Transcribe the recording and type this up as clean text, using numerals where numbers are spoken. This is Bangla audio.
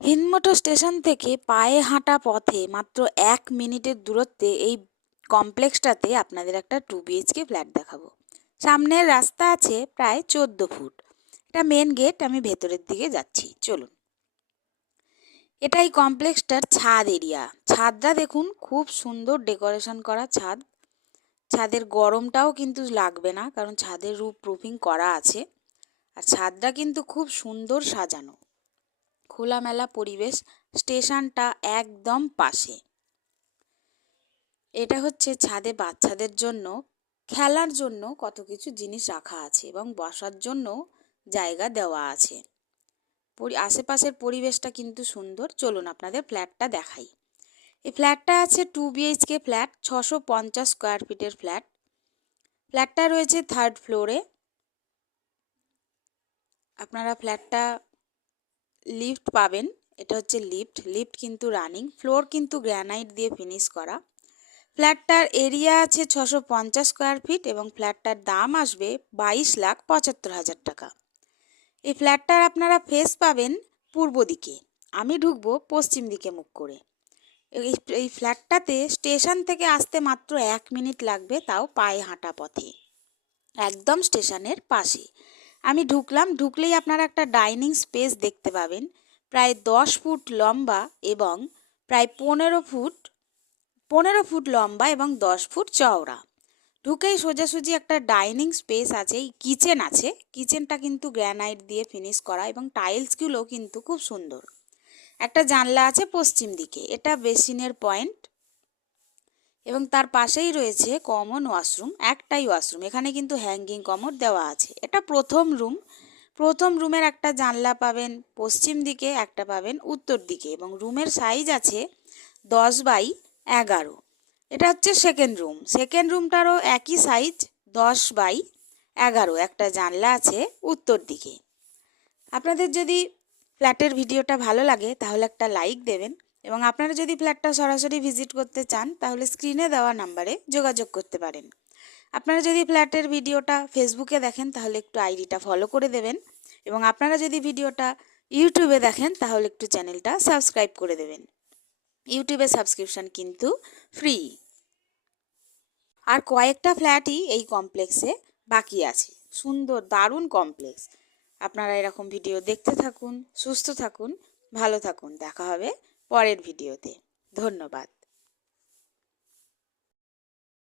হিন্দমোটর স্টেশন থেকে পায়ে হাঁটা পথে মাত্র 1 মিনিটের দূরত্বে এই কমপ্লেক্সটাতে আপনাদের একটা 2 বিএইচকে ফ্ল্যাট দেখাবো। সামনের রাস্তা আছে প্রায় 14 ফুট। এটা মেন গেট, আমি ভেতরের দিকে যাচ্ছি, চলুন। এটা এই কমপ্লেক্সটার ছাদ এরিয়া। ছাদটা দেখুন, খুব সুন্দর ডেকোরেশন করা ছাদ। ছাদের গরমটাও কিন্তু লাগবে না, কারণ ছাদের রুফ প্রুফিং করা আছে। আর ছাদটা কিন্তু খুব সুন্দর সাজানো, খোলামেলা পরিবেশ। স্টেশনটা একদম পাশে। এটা হচ্ছে ছাদে বাচ্চাদের জন্য খেলার জন্য কত কিছু জিনিস রাখা আছে এবং বসার জন্য জায়গা দেওয়া আছে। আশেপাশের পরিবেশটা কিন্তু সুন্দর। চলুন আপনাদের ফ্ল্যাটটা দেখাই। এই ফ্ল্যাটটা আছে 2 বিএইচকে ফ্ল্যাট, 650 স্কোয়ার ফিটের ফ্ল্যাট। ফ্ল্যাটটা রয়েছে 3rd ফ্লোরে। আপনারা ফ্ল্যাটটা লিফট পাবেন। এটা হচ্ছে লিফট কিন্তু রানিং। ফ্লোর কিন্তু গ্রানাইট দিয়ে ফিনিশ করা। ফ্ল্যাটটার এরিয়া আছে 650 স্কোয়ার ফিট এবং ফ্ল্যাটটার দাম আসবে 22,75,000 টাকা। এই ফ্ল্যাটটার আপনারা ফেস পাবেন পূর্ব দিকে, আমি ঢুকবো পশ্চিম দিকে মুখ করে। এই ফ্ল্যাটটাতে স্টেশন থেকে আসতে মাত্র 1 মিনিট লাগবে, তাও পায়ে হাঁটা পথে, একদম স্টেশনের পাশে। আমি ঢুকলেই আপনারা একটা ডাইনিং স্পেস দেখতে পাবেন, প্রায় 10 ফুট লম্বা এবং প্রায় 15 ফুট লম্বা এবং 10 ফুট চওড়া। ঢুকেই সোজাসুজি একটা ডাইনিং স্পেস আছে, কিচেন আছে। কিচেনটা কিন্তু গ্রানাইট দিয়ে ফিনিশ করা এবং টাইলসগুলো কিন্তু খুব সুন্দর। একটা জানলা আছে পশ্চিম দিকে, এটা বেসিনের পয়েন্ট এবং তার পাশেই রয়েছে কমন ওয়াশরুম, একটাই ওয়াশরুম। এখানে কিন্তু হ্যাঙ্গিং কমোড দেওয়া আছে। এটা প্রথম রুমের একটা জানলা পাবেন পশ্চিম দিকে, একটা পাবেন উত্তর দিকে এবং রুমের সাইজ আছে 10x11। এটা হচ্ছে সেকেন্ড রুমটারও একই সাইজ, 10x11। একটা জানলা আছে উত্তর দিকে। আপনাদের যদি ফ্ল্যাটের ভিডিওটা ভালো লাগে তাহলে একটা লাইক দেবেন এবং আপনারা যদি ফ্ল্যাটটা সরাসরি ভিজিট করতে চান তাহলে স্ক্রিনে দেওয়া নাম্বারে যোগাযোগ করতে পারেন। আপনারা যদি ফ্ল্যাটের ভিডিওটা ফেসবুকে দেখেন তাহলে একটু আইডিটা ফলো করে দেবেন এবং আপনারা যদি ভিডিওটা ইউটিউবে দেখেন তাহলে একটু চ্যানেলটা সাবস্ক্রাইব করে দেবেন। ইউটিউবে সাবস্ক্রিপশন কিন্তু ফ্রি। আর কয়েকটা ফ্ল্যাটই এই কমপ্লেক্সে বাকি আছে। সুন্দর দারুণ কমপ্লেক্স। আপনারা এরকম ভিডিও দেখতে থাকুন, সুস্থ থাকুন, ভালো থাকুন। দেখা হবে পরের ভিডিওতে। ধন্যবাদ।